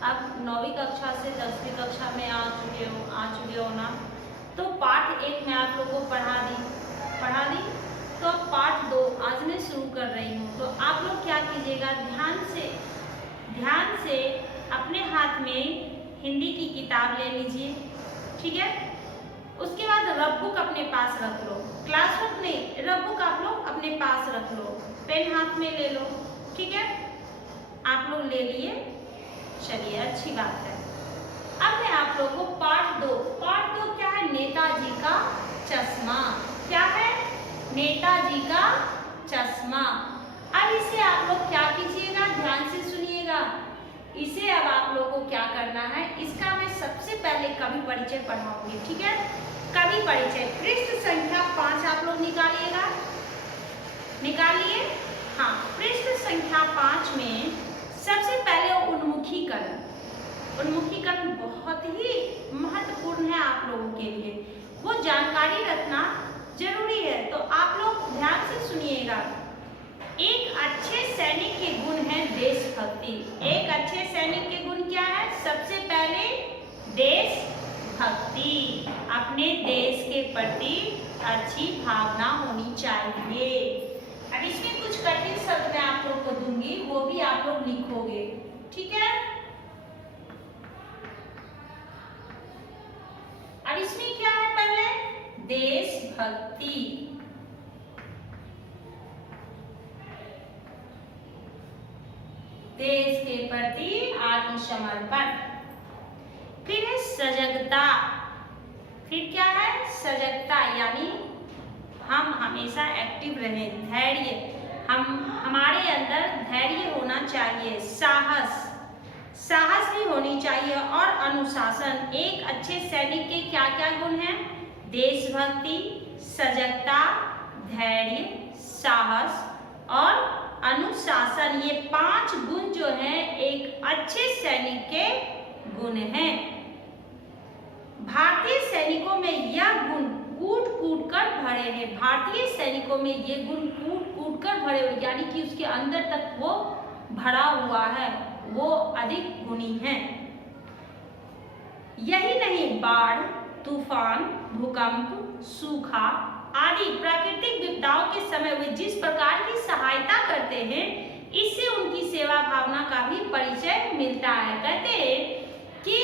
अब 9वीं कक्षा से 10वीं कक्षा में आ चुके हो ना। तो पाठ 1 में आप लोगों को पढ़ा दी। तो अब पाठ 2 आज मैं शुरू कर रही हूँ। तो आप लोग क्या कीजिएगा, ध्यान से अपने हाथ में हिंदी की किताब ले लीजिए, ठीक है। उसके बाद रफ बुक अपने पास रख लो, क्लासवर्क नहीं, रफ बुक आप लोग अपने पास रख लो, पेन हाथ में ले लो, ठीक है। आप लोग ले लिए, चलिए अच्छी बात है। अब मैं आप लोगों को पाठ 2 क्या है, नेताजी का चश्मा। क्या है, नेताजी का चश्मा। अब इसे आप लोग क्या कीजिएगा, ध्यान से सुनिएगा। इसे अब आप लोगों को क्या करना है, इसका मैं सबसे पहले कवि परिचय पढ़ाऊंगी, ठीक है। कवि परिचय पृष्ठ संख्या 5 आप लोग निकालिए। हाँ, पृष्ठ संख्या 5 में सबसे पहले उन्मुखीकरण बहुत ही महत्वपूर्ण है आप लोगों के लिए, वो जानकारी रखना जरूरी है। तो आप लोग ध्यान से सुनिएगा। एक अच्छे सैनिक के गुण है देशभक्ति। एक अच्छे सैनिक के गुण क्या है, सबसे पहले देशभक्ति, अपने देश के प्रति अच्छी भावना होनी चाहिए। अब इसमें कुछ कठिन शब्द मैं आप लोग को दूंगी, वो भी आप लोग लिखोगे, ठीक है। अब इसमें क्या है, पहले देशभक्ति, देश के प्रति आत्मसमर्पण। फिर है सजगता। फिर क्या है, सजगता, यानी हम हमेशा एक्टिव रहें, धैर्य, हमारे अंदर धैर्य होना चाहिए, साहस भी होनी चाहिए, और अनुशासन। एक अच्छे सैनिक के क्या क्या गुण हैं, देशभक्ति, सजगता, धैर्य, साहस और अनुशासन। ये 5 गुण जो हैं एक अच्छे सैनिक के गुण हैं। भारतीय सैनिकों में यह गुण कूट कर भरे हैं। भारतीय सैनिकों में ये गुण कूट कर भरे हुए, यानी कि उसके अंदर तक वो भरा हुआ है, वो अधिक गुणी है। यही नहीं, बाढ़, तूफान, भूकंप, सूखा आदि प्राकृतिक विपदाओं के समय वे जिस प्रकार की सहायता करते हैं, इससे उनकी सेवा भावना का भी परिचय मिलता है। कहते हैं कि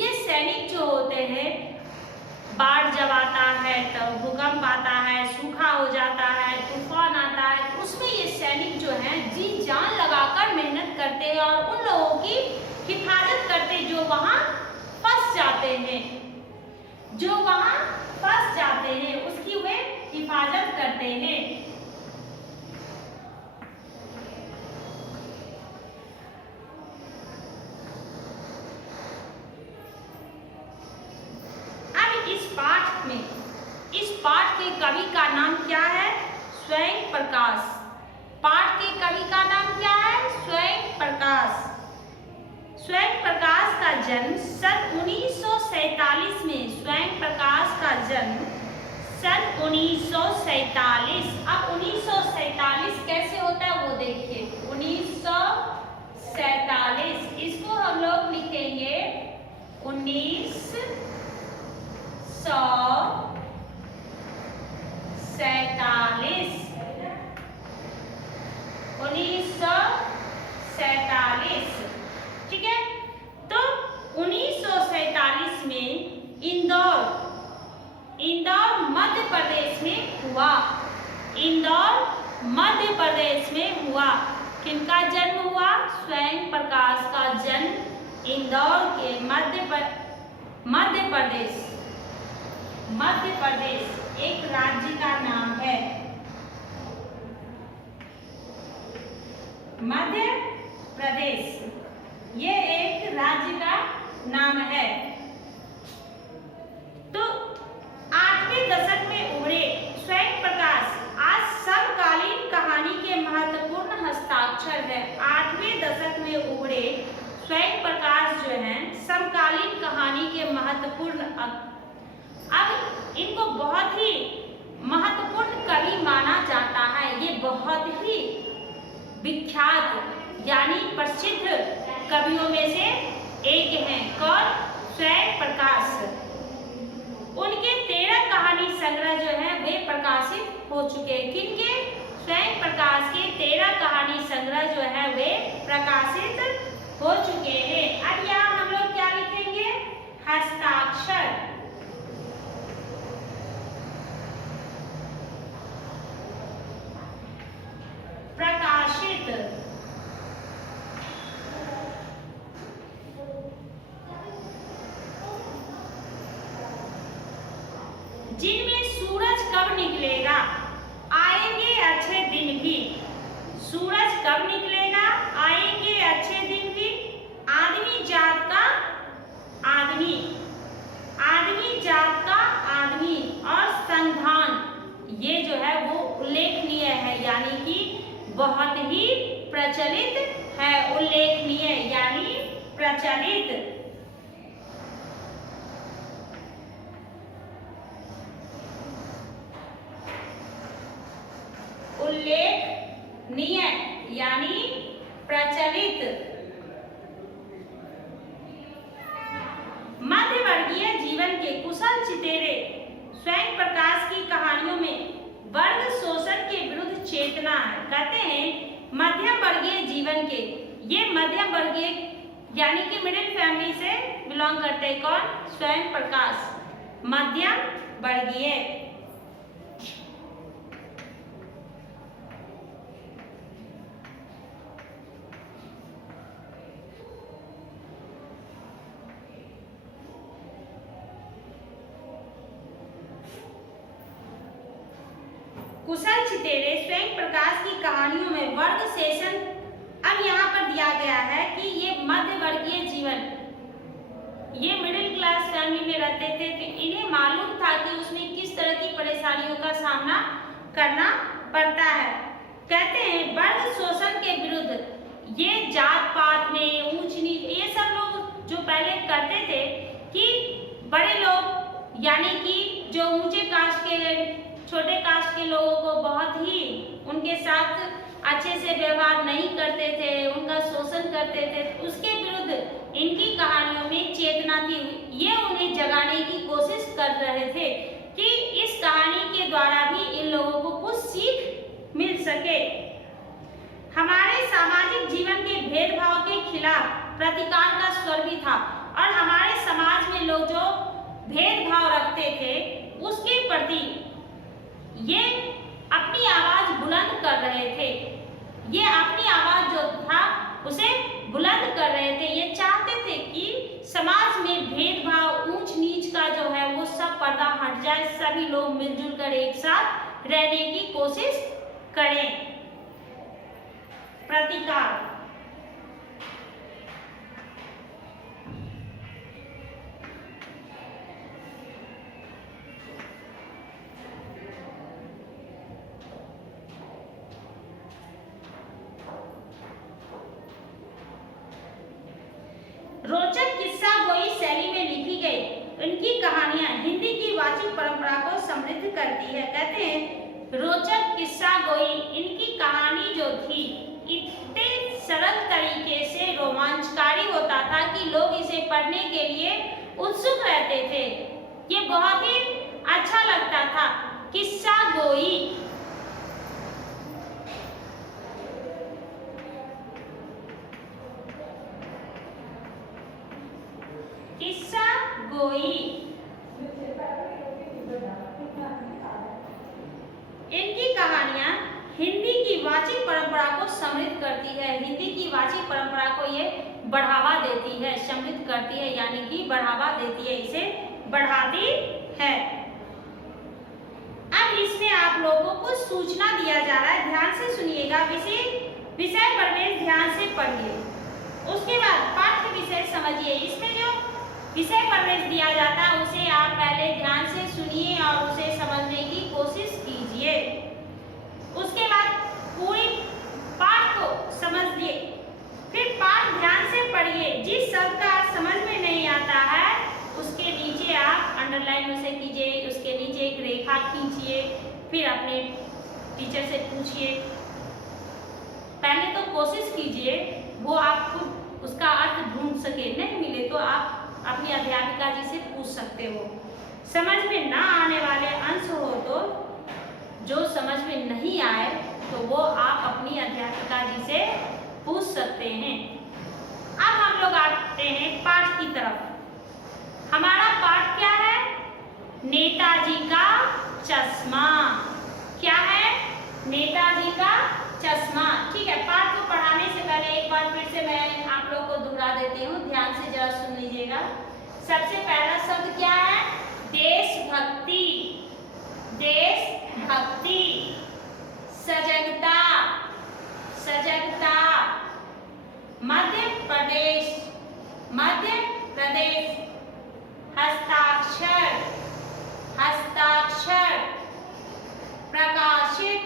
ये सैनिक जो होते हैं, बाढ़ जब आता है, तब भूकंप आता है, सूखा हो जाता है, तूफान आता है, उसमें ये सैनिक जो हैं जी जान लगाकर मेहनत करते हैं और उन लोगों की हिफाजत करते हैं जो वहाँ फंस जाते हैं, उसकी वे हिफाजत करते हैं। अब इस पाठ के कवि का नाम क्या है, स्वयं प्रकाश। पाठ के कवि का नाम क्या है, स्वयं प्रकाश। स्वयं प्रकाश का जन्म सन 1947 में, स्वयं प्रकाश का जन्म सन 1947। अब 1947 कैसे होता है वो देखिए, 1947, इसको हम लोग लिखेंगे 1947। 1947, ठीक है। तो 1947 में इंदौर मध्य प्रदेश में हुआ। इंदौर मध्य प्रदेश में हुआ। किनका जन्म हुआ, स्वयं प्रकाश का जन्म इंदौर के मध्य प्रदेश एक राज्य का नाम है। मध्य प्रदेश ये एक राज्य का नाम है। तो 8वें दशक में उभरे स्वयं प्रकाश आज समकालीन कहानी के महत्वपूर्ण हस्ताक्षर है। 8वें दशक में उभरे स्वयं प्रकाश जो हैं समकालीन कहानी के महत्वपूर्ण, अब इनको बहुत ही महत्वपूर्ण कवि माना जाता है। ये बहुत ही विख्यात यानी प्रसिद्ध कवियों में से स्वयं प्रकाश के 13 कहानी संग्रह जो है वे प्रकाशित हो चुके हैं। अब यहाँ हम लोग क्या लिखेंगे? हस्ताक्षर। प्रकाशित। जिनमें सूरज कब निकलेगा, आएंगे अच्छे दिन भी। सूरज कब निकलेगा, आएंगे अच्छे दिन भी। आदमी जात का आदमी, आदमी जात का आदमी और संधान, ये जो है वो उल्लेखनीय है, यानी कि बहुत ही प्रचलित है। उल्लेखनीय यानी प्रचलित। उल्लेखनीय यानी प्रचलित। मध्यवर्गीय जीवन के कुशल चितेरे स्वयं प्रकाश की कहानियों में वर्ग शोषण के विरुद्ध चेतना है। कहते हैं मध्यम वर्गीय जीवन के, ये मध्यम वर्गीय यानी कि मिडिल फैमिली से बिलोंग करते हैं। कौन? स्वयं प्रकाश मध्यम वर्गीय। कुशल चितेरे स्वयं प्रकाश की कहानियों में वर्ग शोषण, अब यहाँ पर दिया गया है कि ये मध्य वर्गीय जीवन, ये मिडिल क्लास फैमिली में रहते थे, तो इन्हें मालूम था कि उसमें किस तरह की परेशानियों का सामना करना पड़ता है। कहते हैं वर्ग शोषण के विरुद्ध ये जात पात में ऊंच नीच ये सब लोग जो पहले करते थे कि बड़े लोग यानी कि जो ऊंचे कास्ट के छोटे कास्ट के लोगों को बहुत ही उनके साथ अच्छे से व्यवहार नहीं करते थे, उनका शोषण करते थे, उसके विरुद्ध इनकी कहानियों में चेतना थी। ये उन्हें जगाने की कोशिश कर रहे थे कि इस कहानी के द्वारा भी इन लोगों को कुछ सीख मिल सके। हमारे सामाजिक जीवन के भेदभाव के खिलाफ प्रतिकार का स्वर भी था और हमारे समाज में लोग जो भेदभाव रखते थे उसके प्रति ये अपनी आवाज बुलंद कर रहे थे। ये अपनी आवाज जो था उसे बुलंद कर रहे थे। ये चाहते थे कि समाज में भेदभाव ऊंच नीच का जो है वो सब पर्दा हट जाए, सभी लोग मिलजुल कर एक साथ रहने की कोशिश करें। प्रतिकार। रोचक किस्सा गोई शैली में लिखी गई उनकी कहानियां हिंदी की वाचिक परंपरा को समृद्ध करती है। कहते हैं रोचक किस्सा गोई, इनकी कहानी जो थी इतने सरल तरीके से रोमांचकारी होता था कि लोग इसे पढ़ने के लिए उत्सुक रहते थे। ये बहुत ही अच्छा लगता था। किस्सा गोई, किस्सा गोई, इनकी कहानियां हिंदी की वाचिक परंपरा को समृद्ध करती है। हिंदी की वाचिक परंपरा को ये बढ़ावा देती है, समृद्ध करती है यानी कि बढ़ावा देती है, इसे बढ़ाती है। अब इसमें आप लोगों को सूचना दिया जा रहा है, ध्यान से सुनिएगा। विषय प्रवेश ध्यान से पढ़िए, उसके बाद पाठ्य विषय समझिए। इसमें जो विषय प्रवेश दिया जाता है उसे आप पहले ध्यान से सुनिए और उसे समझने की कोशिश कीजिए। उसके बाद पूरी पाठ को समझिए, फिर पाठ ध्यान से पढ़िए। जिस शब्द का समझ में नहीं आता है उसके नीचे आप अंडरलाइन उसे कीजिए, उसके नीचे एक रेखा खींचिए, फिर अपने टीचर से पूछिए। पहले तो कोशिश कीजिए वो आप खुद उसका अर्थ ढूंढ सके, नहीं मिले तो आप अपनी अध्यापिका जी से पूछ सकते हो। समझ में ना आने वाले अंश हो तो जो समझ में नहीं आए तो वो आप अपनी अध्यापिका जी से पूछ सकते हैं। अब हम लोग आते हैं पाठ की तरफ। हमारा पाठ क्या है? नेताजी का चश्मा। क्या है? नेताजी का चश्मा। ठीक है, पाठ को पढ़ाने से पहले एक बार फिर से मैं आप लोग को दोहरा देती हूँ, ध्यान से जरा सुन लीजिएगा। सबसे पहला शब्द क्या है? देशभक्ति। देशभक्ति। सजगता। सजगता। मध्य प्रदेश। मध्य प्रदेश। हस्ताक्षर। हस्ताक्षर। प्रकाशित।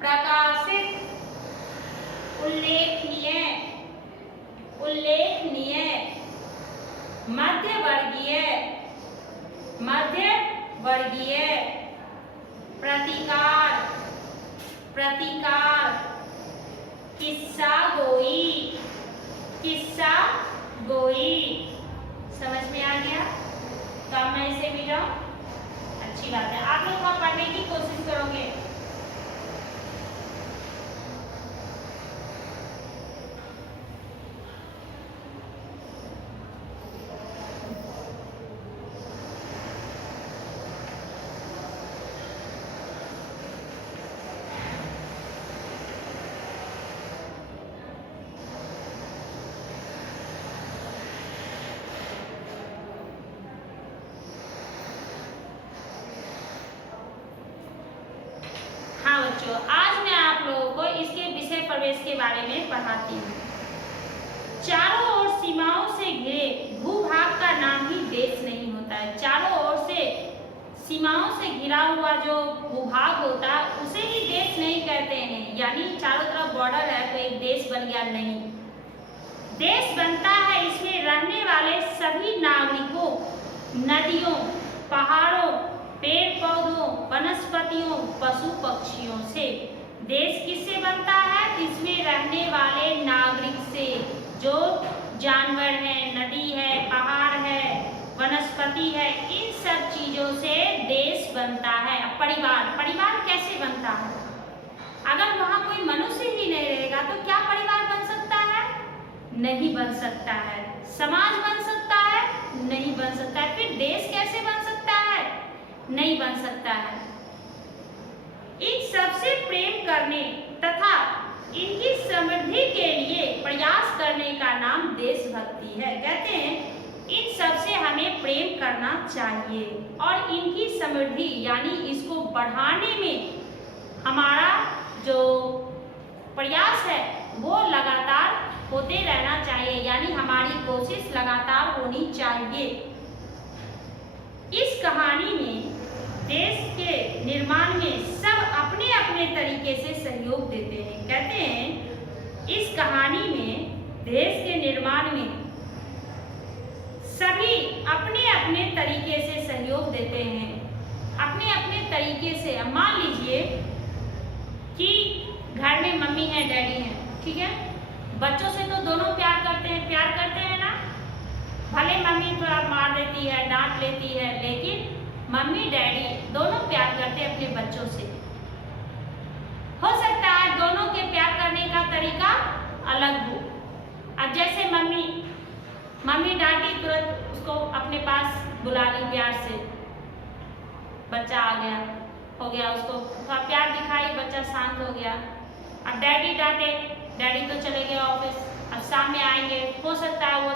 प्रकाशित। उल्लेखनीय। उल्लेखनीय। मध्यवर्गीय। मध्यवर्गीय। प्रतिकार। प्रतिकार। किस्सा गोई। किस्सा गोई। समझ में आ गया? तो अब मैं इसे भी जाऊं, अच्छी बात है। आप लोग वहां पढ़ने की कोशिश करोगे। हाँ बच्चों, आज मैं आप लोगों को इसके विषय प्रवेश के बारे में पढ़ाती हूँ। चारों ओर सीमाओं से घिरे भूभाग का नाम ही देश नहीं होता है। चारों ओर से सीमाओं से घिरा हुआ जो भूभाग होता है उसे ही देश नहीं कहते हैं। यानी चारों तरफ बॉर्डर है तो एक देश बन गया, नहीं। देश बनता है इसमें रहने वाले सभी नागरिकों, नदियों, पहाड़ों, पेड़ पौधों, वनस्पतियों, पशु पक्षियों से। देश किससे बनता है? इसमें रहने वाले नागरिक से। जो जानवर है, नदी है, पहाड़ है, वनस्पति है, इन सब चीजों से देश बनता है। परिवार, परिवार कैसे बनता है? अगर वहां कोई मनुष्य ही नहीं रहेगा तो क्या परिवार बन सकता है? नहीं बन सकता है। समाज बन सकता है? नहीं बन सकता है। फिर देश कैसे बन सकता है? नहीं बन सकता है। इन सबसे प्रेम करने तथा इनकी समृद्धि के लिए प्रयास करने का नाम देशभक्ति है। कहते हैं इन सबसे हमें प्रेम करना चाहिए और इनकी समृद्धि यानी इसको बढ़ाने में हमारा जो प्रयास है वो लगातार होते रहना चाहिए। यानी हमारी कोशिश लगातार होनी चाहिए। इस कहानी में देश के निर्माण में सब अपने अपने तरीके से सहयोग देते हैं। कहते हैं इस कहानी में देश के निर्माण में सभी अपने अपने तरीके से सहयोग देते हैं। अपने अपने तरीके से। अब मान लीजिए कि घर में मम्मी है, डैडी है, ठीक है। बच्चों से तो दोनों प्यार करते हैं ना। भले मम्मी थोड़ा मार देती है, डांट लेती है, लेकिन मम्मी डैडी दोनों प्यार करते हैं अपने बच्चों से। हो सकता है दोनों के प्यार करने का तरीका अलग हो। अब जैसे मम्मी डांटी, तुरंत उसको अपने पास बुला ली प्यार से, बच्चा आ गया, हो गया, उसको थोड़ा प्यार दिखाई, बच्चा शांत हो गया। अब डैडी डांटे, डैडी तो चले गए ऑफिस, अब शाम में आएंगे, हो सकता है वो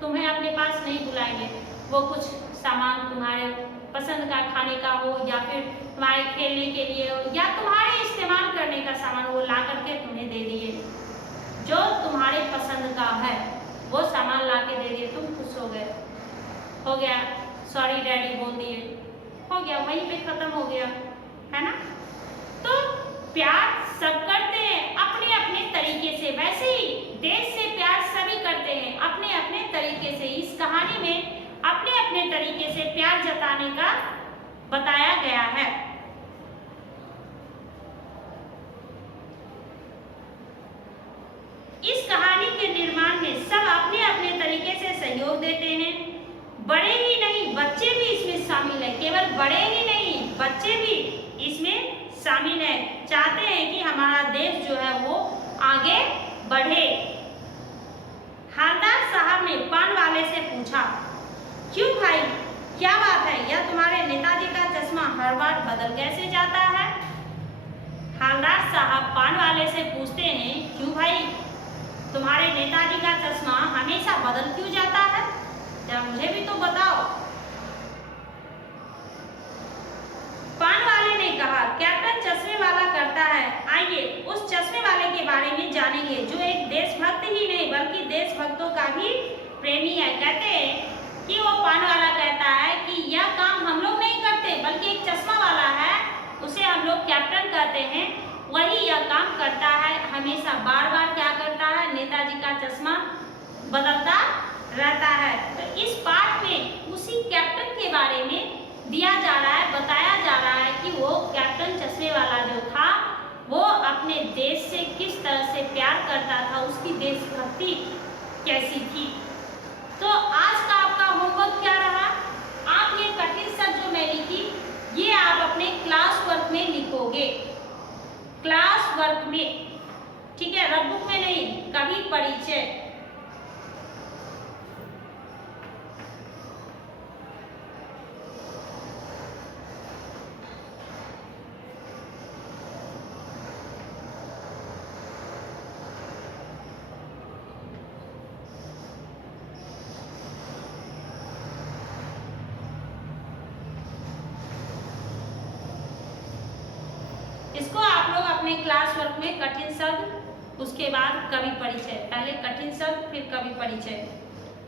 तुम्हें अपने पास नहीं बुलाएंगे, वो कुछ सामान तुम्हारे पसंद का खाने का हो या फिर तुम्हारे खेलने के लिए हो या तुम्हारे इस्तेमाल करने का सामान वो ला करके तुम्हें दे दिए। जो तुम्हारे पसंद का है वो सामान ला के दे दिए, तुम खुश हो गए, हो गया, सॉरी डैडी बोल दिए, हो गया, वहीं पे खत्म हो गया, है ना। तो प्यार सब करते हैं अपने अपने तरीके से। वैसे ही देश से प्यार सभी करते हैं अपने अपने तरीके से। इस कहानी में अपने अपने तरीके से प्यार जताने का बताया गया है। इस कहानी के निर्माण में सब अपने अपने तरीके से सहयोग देते हैं। बड़े ही नहीं, बच्चे भी इसमें शामिल है। केवल बड़े ही नहीं, बच्चे भी इसमें शामिल है, चाहते हैं कि हमारा देश जो है वो आगे बढ़े। हालदार साहब ने पान वाले से पूछा, क्यों भाई, क्या बात है, यह तुम्हारे नेताजी का चश्मा हर बार बदल कैसे जाता है? हालदार साहब पान वाले से पूछते हैं, क्यों भाई, तुम्हारे नेताजी का चश्मा हमेशा बदल क्यों जाता है? क्या मुझे भी तो बताओ। पान वाले ने कहा, कैप्टन चश्मे वाला करता है। आइए उस चश्मे वाले के बारे में जानेंगे जो एक देशभक्त ही नहीं बल्कि देशभक्तों का भी प्रेमी है। कहते हैं कि वो पान वाला कहता है कि यह काम हम लोग नहीं करते बल्कि एक चश्मा वाला है, उसे हम लोग कैप्टन कहते हैं, वही यह काम करता है, हमेशा बार बार क्या करता है, नेताजी का चश्मा बदलता रहता है। तो इस पाठ में उसी कैप्टन के बारे में दिया जा रहा है, बताया जा रहा है कि वो कैप्टन चश्मे वाला जो था वो अपने देश से किस तरह से प्यार करता था, उसकी देशभक्ति कैसी थी। तो आज का आपका होमवर्क क्या रहा? आप ये कठिन शब्द जो मैं लिखी ये आप अपने क्लास वर्क में लिखोगे, क्लास वर्क में, ठीक है, रफ बुक में नहीं, कवि परिचय। इसको आप लोग अपने क्लास वर्क में कठिन शब्द, उसके बाद कवि परिचय, पहले कठिन शब्द फिर कवि परिचय,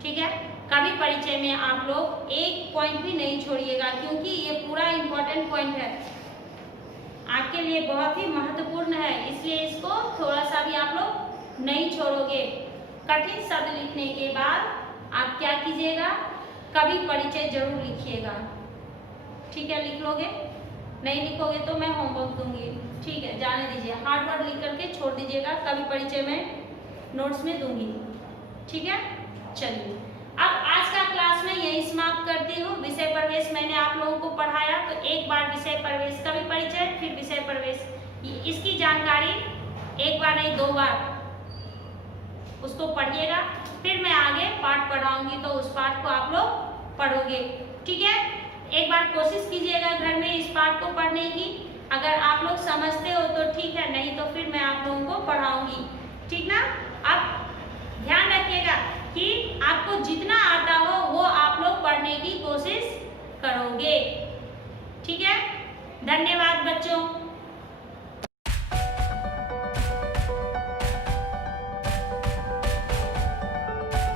ठीक है। कवि परिचय में आप लोग एक पॉइंट भी नहीं छोड़िएगा क्योंकि ये पूरा इंपॉर्टेंट पॉइंट है, आपके लिए बहुत ही महत्वपूर्ण है, इसलिए इसको थोड़ा सा भी आप लोग नहीं छोड़ोगे। कठिन शब्द लिखने के बाद आप क्या कीजिएगा, कवि परिचय जरूर लिखिएगा, ठीक है। लिख लोगे? नहीं लिखोगे तो मैं होमवर्क दूंगी, ठीक है, जाने दीजिए, हार्ड वर्ड लिख करके छोड़ दीजिएगा, कवि परिचय में नोट्स में दूंगी, ठीक है। चलिए अब आज का क्लास में यही समाप्त करती हूँ। विषय प्रवेश मैंने आप लोगों को पढ़ाया, तो एक बार विषय प्रवेश, कवि परिचय, फिर विषय प्रवेश, इसकी जानकारी एक बार नहीं 2 बार उसको पढ़िएगा, फिर मैं आगे पाठ पढ़ाऊंगी तो उस पाठ को आप लोग पढ़ोगे, ठीक है। एक बार कोशिश कीजिएगा घर में इस पाठ को पढ़ने की, अगर आप लोग समझते हो तो ठीक है, नहीं तो फिर मैं आप लोगों को पढ़ाऊंगी, ठीक ना। अब ध्यान रखिएगा कि आपको जितना आता हो वो आप लोग पढ़ने की कोशिश करोगे, ठीक है। धन्यवाद बच्चों।